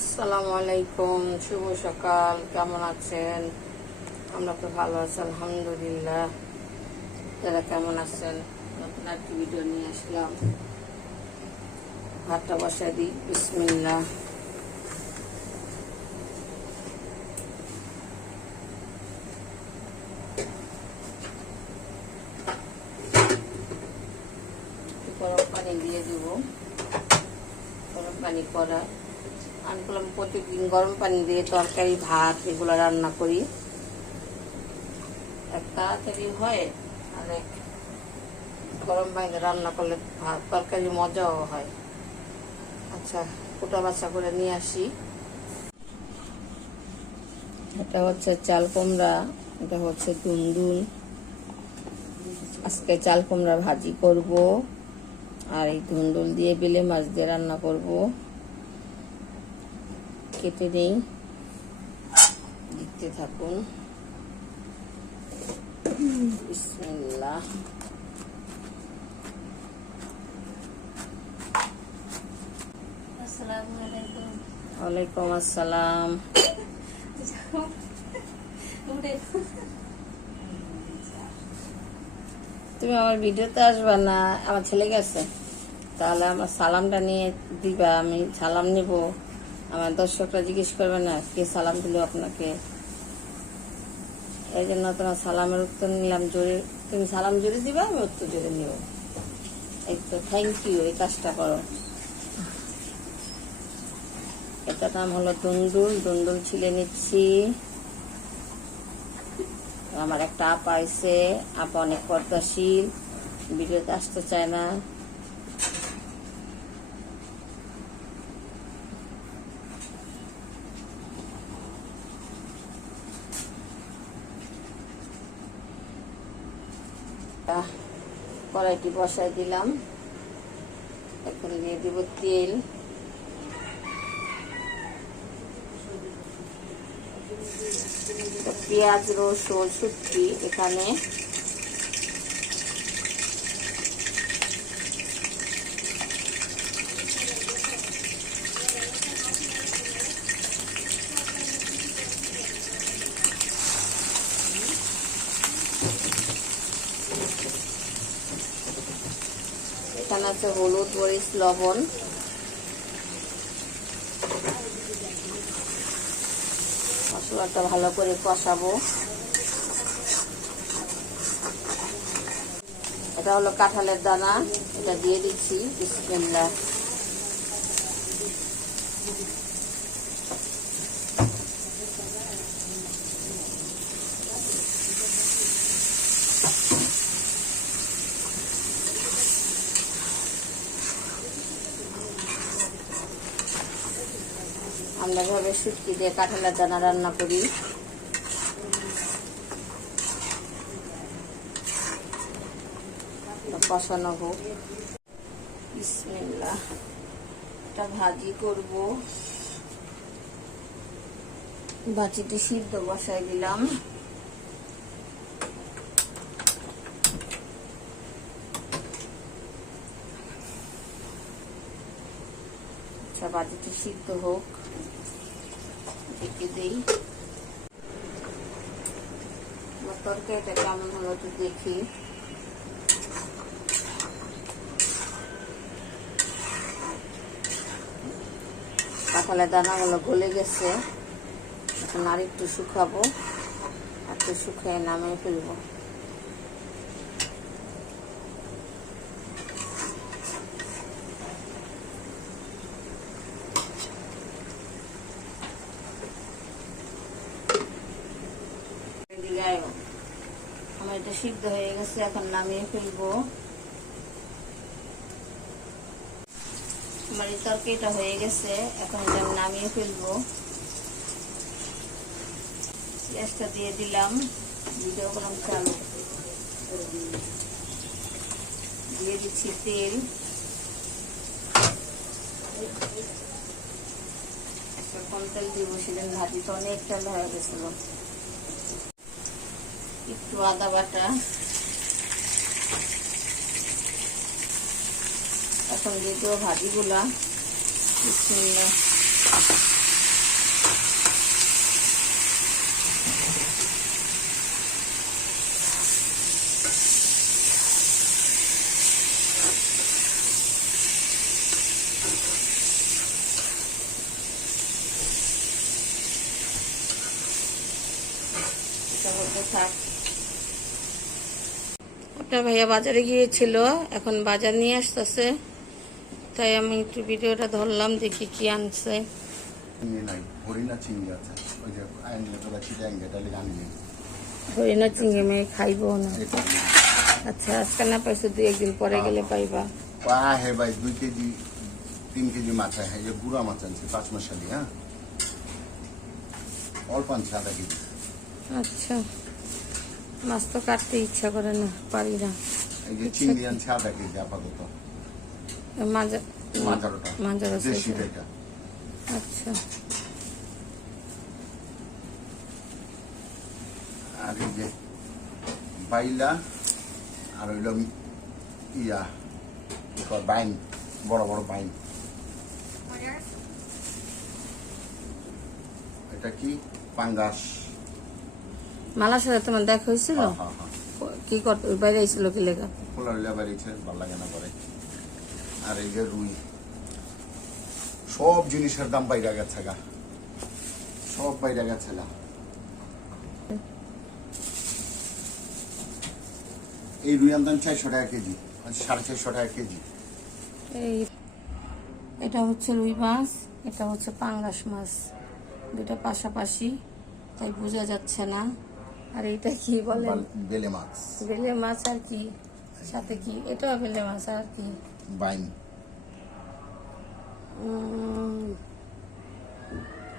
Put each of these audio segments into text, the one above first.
আসসালামু আলাইকুম, শুভ সকাল। কেমন আছেন? আমরা তো ভালো আছি আলহামদুলিল্লাহ। যারা কেমন আছেন, নতুন একটি ভিডিও নিয়ে আসলাম। ভাতটা বসাই দিই, বিসমিল্লাহ। গরম পানি দিয়ে দিব। গরম পানি করা আমি বললাম প্রতিদিন গরম পানি দিয়ে তরকারি ভাত এগুলো রান্না করি, এক তাড়াতাড়ি হয় আর এক গরম পানিতে রান্না করলে ভাত তরকারি মজাও হয়। আচ্ছা, কোটা বাছা করে নিয়ে আসি। এটা হচ্ছে চাল কুমড়া, এটা হচ্ছে দুন্দুল। আজকে চাল কুমড়া ভাজি করব আর এই ধুন্দুল দিয়ে বেলে মাছ দিয়ে রান্না করব। কেটে নেই, দেখতে থাকুন। বিসমিল্লাহ। আসসালামু আলাইকুম। ওয়ালাইকুম আসসালাম। তুমি আমার ভিডিওতে আসবা না? আমার ছেলে গেছে, তাহলে আমার সালামটা নিয়ে দিবা। আমি সালাম নিব, আমার দর্শকরা জিজ্ঞেস করবে না কে সালাম দিল আপনাকে। এই জন্য তোমার সালামের উত্তর নিলাম জোরে। তুমি সালাম জোরে দিবা, আমি উত্তর জোরে নিব। এই তো, থ্যাংক ইউ। এই কাজটা করো। এটার নাম হলো দুন্দুল। দুন্দুল ছিলে নিচ্ছি। আমার একটা আপা আইছে, আপা অনেক পর্দাশীল, ভিডিওতে আসতে চায় না। কড়াইটি বসাই দিলাম। এখন দিয়ে দিব তেল। পেঁয়াজ রসুন শুটকি এখানে। এখানে আছে হলুদ, মরিচ, লবণ। মশলাটা ভালো করে কষাবো। এটা হলো কাঁঠালের দানা, এটা দিয়ে দিচ্ছি। বিসমিল্লাহ। আমরা ভাবে শুটকি দিয়ে কাঁঠালের দানা রান্না করি। কষানো হোক। বিসমিল্লাহ। এটা ভাজি করব। ভাজিতে সিদ্ধ বসাই দিলাম। আচ্ছা, ভাজিটা সিদ্ধ হোক, ঢেকে দেই। তরকারিটা কেমন হলো একটু দেখি। কাঁঠালের দানাগুলো গলে গেছে। এখন আর একটু শুকাবো, একটু শুকিয়ে নামিয়ে ফেলবো। আমার এটা সিদ্ধ হয়ে গেছে, এখন নামিয়ে ফেলবো। আমার এই তরকারিটা হয়ে গেছে, এখন এটা আমি নামিয়ে ফেলবো। গ্যাসটা দিয়ে দিলাম, ভিডিও গরম চালু। দিয়ে দিচ্ছি তেল। একটা কম তেল দিব, সেদিন ভাজিটা অনেক তেল হয়ে গেছিল। একটু আদা বাটা। এখন দিয়ে দেবো ভাজিগুলা। বিসমিল্লাহ। থাক। আপনার ভাইয়া বাজারে গিয়েছিল, এখন বাজার নিয়ে আসতেছে, তাই আমি একটু ভিডিওটা ধরলাম, দেখি কি আনছে। হরিণা চিংড়ি আছে, ওই যে হরিণা চিংড়ি মেয়ে খাইব না। আচ্ছা, আজকে না পাইছো, 2-1 দিন পরে গেলে পাইবা। হে ভাই 2 কেজি 3 কেজি মাছ হয়, এই যে গুড়া মাছ আনছে 5 মাসালি। হ্যাঁ, অল্প আনছে 1/2 কেজি। আচ্ছা, মাছ তো কাটতে ইচ্ছা করে না, পারি না। এই যে চিংড়ি আনছে 1/2 কেজি আপাতত। মাজার দেশি এটা। আচ্ছা, আর এই যে বাইলা, আর হইল ইয়া বাইন, বড় বড় বাইন। এটা কি পাঙ্গাস। মালার সাথে তোমার দেখা হয়েছিল? কি করতে বাইরে আইছিল, কি লেখা? খোলা হইলে বাড়িছে, ভালো লাগে না পরে। আর এই যে রুই, সব জিনিসের দাম বাইরে গেছে গা, সব বাইরে গেছে গা। এই রুইয়ার দাম 400 টাকা কেজি, 450 টাকা কেজি। এই এটা হচ্ছে রুই মাছ, এটা হচ্ছে পাঙ্গাস মাছ, দুটা পাশাপাশি, তাই বোঝা যাচ্ছে না। আর এটা কি বলেন? বেলে মাছ। বেলে মাছ আর কি সাথে কি? এটাও বেলে মাছ আর কি? বাইন।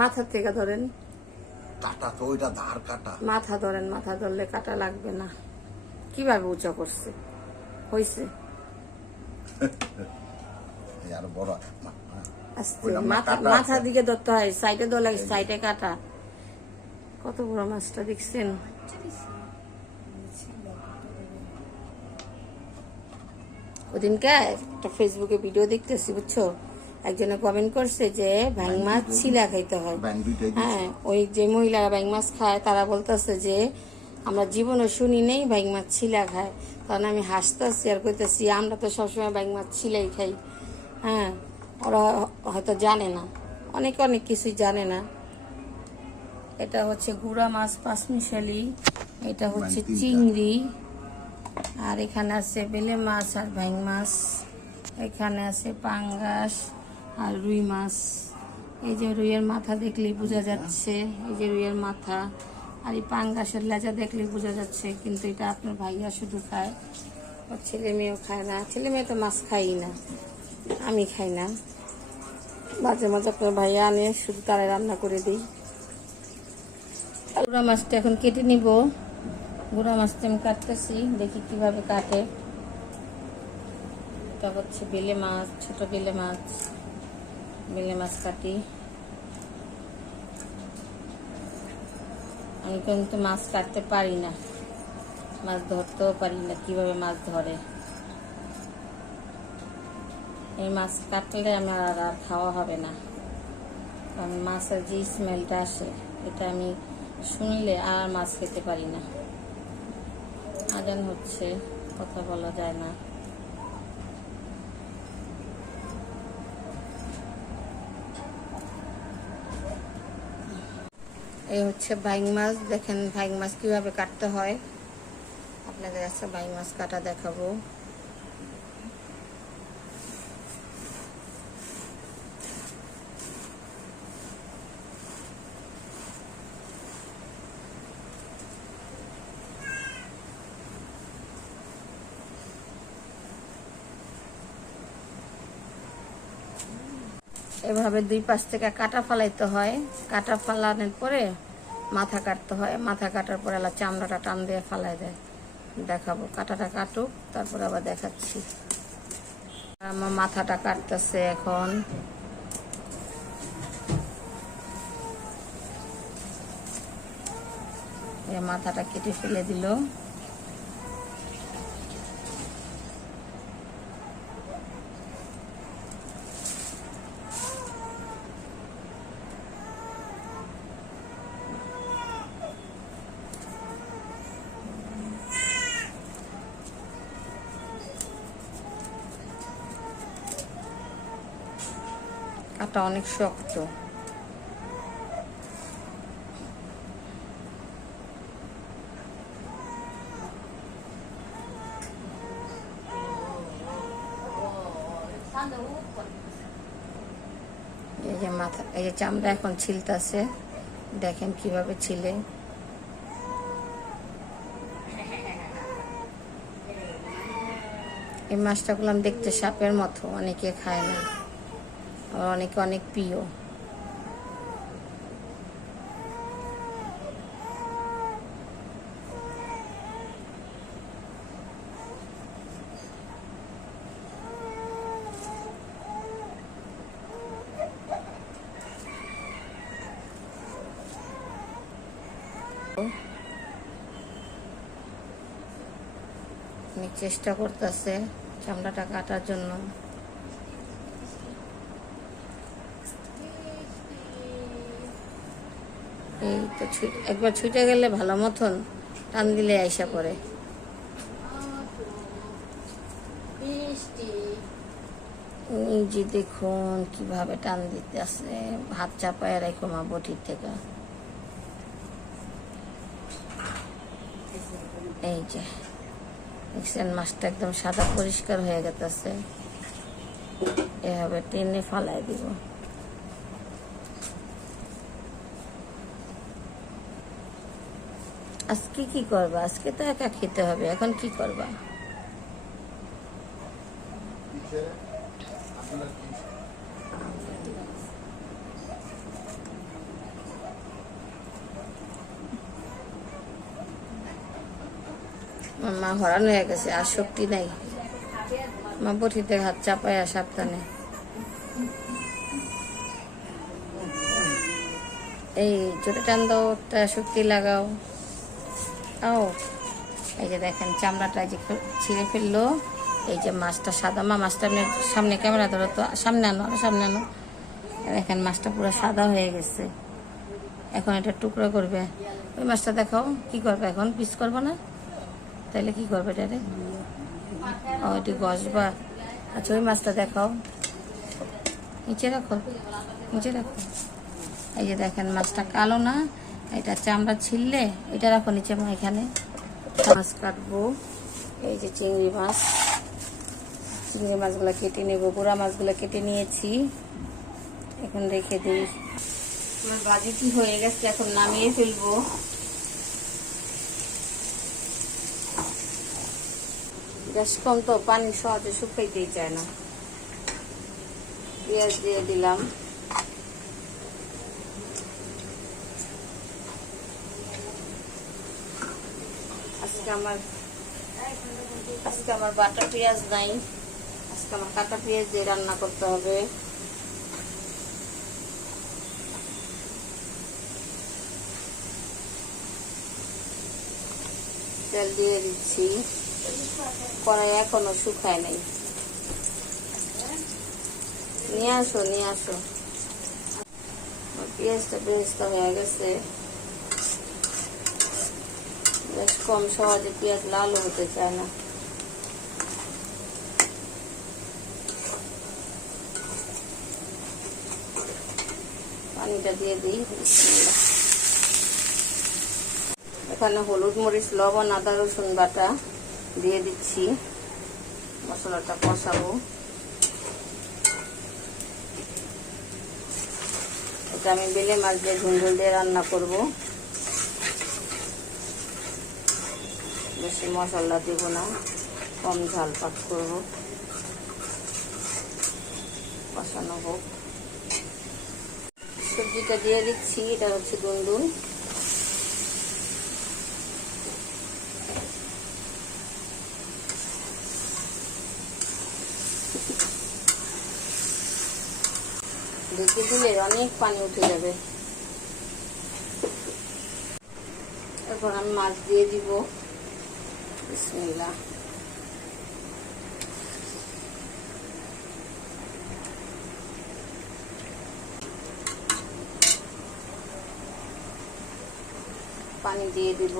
মাথার থেকে ধরেন, কাটা তো ওইটা ধার কাটা। মাথা ধরেন, মাথা ধরলে কাটা লাগবে না। কিভাবে উঁচা করছে হয়েছে? আরো বড় আস্তে মাথা দিকে ধরতে হয়, সাইডে ধরলে সাইডে কাটা। কত বড় মাছটা দেখছেন? ওদিনকে একটা ফেসবুকে ভিডিও দেখতেছি, বুঝছো, একজনে কমেন্ট করছে যে ব্যাং মাছ ছিলা খাইতে হয়। হ্যাঁ, ওই যে মহিলারা ব্যাং মাছ খায় তারা বলতেছে যে আমরা জীবনে শুনি নেই ব্যাং মাছ ছিলা খায়। কারণ আমি হাসতেছি আর কইতেছি আমরা তো সবসময় ব্যাং মাছ ছিলাই খাই। হ্যাঁ, ওরা হয়তো জানে না, অনেকে অনেক কিছুই জানে না। এটা হচ্ছে গুড়া মাছ 5 মিশালি, এটা হচ্ছে চিংড়ি, আর এখানে আছে বেলে মাছ আর ব্যাং মাছ, এখানে আছে পাঙ্গাস আর রুই মাছ। এই যে রুইয়ের মাথা দেখলেই বোঝা যাচ্ছে, এই যে রুইয়ের মাথা। আর এই পাঙ্গাসের লেজা দেখলেই বোঝা যাচ্ছে, কিন্তু এটা আপনার ভাইয়া শুধু খায়, ওর ছেলে মেয়েও খায় না। ছেলে মেয়ে তো মাছ খাই না, আমি খাই না। মাঝে মাঝে আপনার ভাইয়া আনে, শুধু তারা রান্না করে দিই। গুড়া মাছটা এখন কেটে নিব। গুড়া মাছটা আমি কাটতেছি, দেখি কিভাবে কাটে। এটা হচ্ছে বেলে মাছ, ছোট বেলে মাছ। বেলে মাছ কাটি। আমি কিন্তু মাছ কাটতে পারি না, মাছ ধরতেও পারি না, কিভাবে মাছ ধরে। এই মাছ কাটলে আমার আর খাওয়া হবে না, কারণ মাছের যে স্মেলটা আসে এটা আমি শুনলে আর মাছ খেতে পারি না। আজান হচ্ছে, কথা বলা যায় না। এই হচ্ছে বাইং মাছ, দেখেন বাইং মাছ কিভাবে কাটতে হয়। আপনাদের কাছে বাইং মাছ কাটা দেখাবো। এভাবে 2 পাশ থেকে কাটা ফালাইতে হয়। কাটা ফালানোর পরে মাথা কাটতে হয়, মাথা কাটার পরে আলা চামড়াটা টান দিয়ে ফালাই দেয়। দেখাবো, কাটাটা কাটুক, তারপর আবার দেখাচ্ছি। আমার মাথাটা কাটতেছে এখন। মাথাটা কেটে ফেলে দিল। কাটা অনেক শক্ত। এই যে চামড়া এখন ছিলতেছে, দেখেন কিভাবে ছিলে। এই মাছটা গুলাম দেখতে সাপের মতো, অনেকে খায় না, আবার অনেকে অনেক প্রিয়। অনেক চেষ্টা করতেছে চামড়াটা কাটার জন্য। এই তো একবার ছুটে গেলে ভালো মতন টান দিলে আইসা পড়ে। এই যে দেখুন কিভাবে টান দিতে আছে, হাত চাপায় রেখো মা বটির থেকে। এই যে দেখছেন মাছটা একদম সাদা পরিষ্কার হয়ে গেছে। এভাবে টেনে ফালাই দিব। আজকে কি করবা? আজকে তো একা খেতে হবে, এখন কি করবা? মা হরান হয়ে গেছে, আর শক্তি নাই। মা বটিতে হাত চাপায় সাবধানে। এই জোরে টান দাও, একটা শক্তি লাগাও। ও এই যে দেখেন চামড়াটা যে ছিঁড়ে ফেললো। এই যে মাছটা সাদা, মা মাছটা আপনার সামনে ক্যামেরা ধরো তো, সামনে আনো, সামনে আনো। দেখেন মাছটা পুরো সাদা হয়ে গেছে। এখন এটা টুকরো করবে। ওই মাছটা দেখাও কি করবে এখন, পিস করবো না? তাহলে কি করবে এটারে? ও এটি গসবা। আচ্ছা ওই মাছটা দেখাও, নিচে রাখো, নিচে রাখো। এই যে দেখেন মাছটা কালো না, এটা চামড়া ছিললে এটা রাখো নিচে। মা এখানে মাছ কাটবো। এই যে চিংড়ি মাছ, চিংড়ি মাছগুলো কেটে নেবো। গুঁড়া মাছগুলো কেটে নিয়েছি, এখন রেখে দিই। আমার ভাজিটি হয়ে গেছে, এখন নামিয়ে ফেলবো। গ্যাস কম তো, পানি সহজে শুকাইতেই চায় না। পেঁয়াজ দিয়ে দিলাম। আজকে আমার বাটা পেঁয়াজ নাই, আজকে আমার কাটা পেঁয়াজ দিয়ে রান্না করতে হবে। তেল দিয়ে দিচ্ছি, কড়াই এখনো শুকায় নাই। নিয়ে আসো, নিয়ে আসো। পেঁয়াজটা বেরেস্তা হয়ে গেছে। বেশ কম সহজে পেঁয়াজ লাল হতে চায় না। পানিটা দিয়ে দিই। এখানে হলুদ, মরিচ, লবণ, আদা, রসুন বাটা দিয়ে দিচ্ছি। মশলাটা কষাবো। এটা আমি বেলে মাছ দিয়ে ঝুনঝুল দিয়ে রান্না করব। বেশি মশলা দেব না, কম ঝাল পাক করব। কষানো হোক। সবজিটা দিয়ে দিচ্ছি, এটা হচ্ছে দুন্দুল। ঢেকে দিলে অনেক পানি উঠে যাবে। এখন আমি মাছ দিয়ে দিব। বিসমিল্লাহ। পানি দিয়ে দিব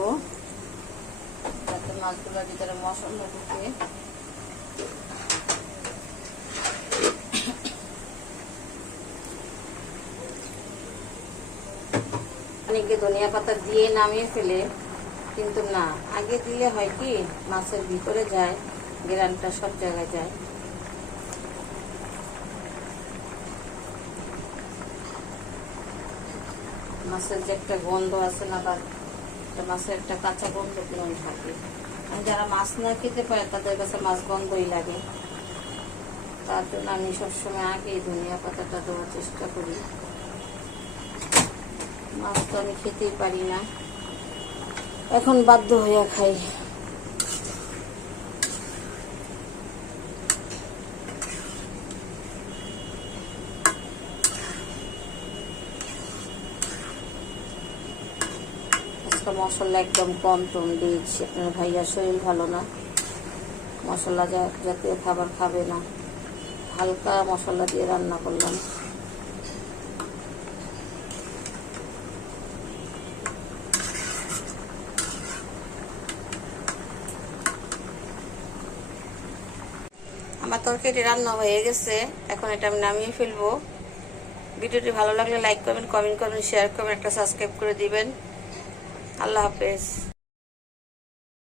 যাতে মাছগুলোর ভিতরে মশলা ঢুকে। অনেকে ধনিয়া পাতা দিয়ে নামিয়ে ফেলে, কিন্তু না, আগে দিলে হয় কি মাছের ভিতরে যায়, গ্রানটা সব জায়গায় যায়। মাছের যে একটা গন্ধ আছে না, তার মাছের একটা কাঁচা গন্ধ কেমন থাকে। আর যারা মাছ না খেতে পারে তাদের কাছে মাছ গন্ধই লাগে। তার জন্য আমি সবসময় আগে ধনিয়া পাতাটা দেওয়ার চেষ্টা করি। মাছ তো আমি খেতেই পারি না, এখন বাধ্য হইয়া খাই। আজকে মশলা একদম কম টম দিয়েছি, আপনার ভাইয়ার শরীর ভালো না, মশলা জাতীয় খাবার খাবে না, হালকা মশলা দিয়ে রান্না করলাম। আমার তরকারি রান্না হয়ে গেছে, এখন এটা আমি নামিয়ে ফেলবো। ভিডিওটি ভালো লাগলে লাইক করবেন, কমেন্ট করবেন, শেয়ার করবেন, একটা সাবস্ক্রাইব করে দিবেন। আল্লাহ হাফেজ।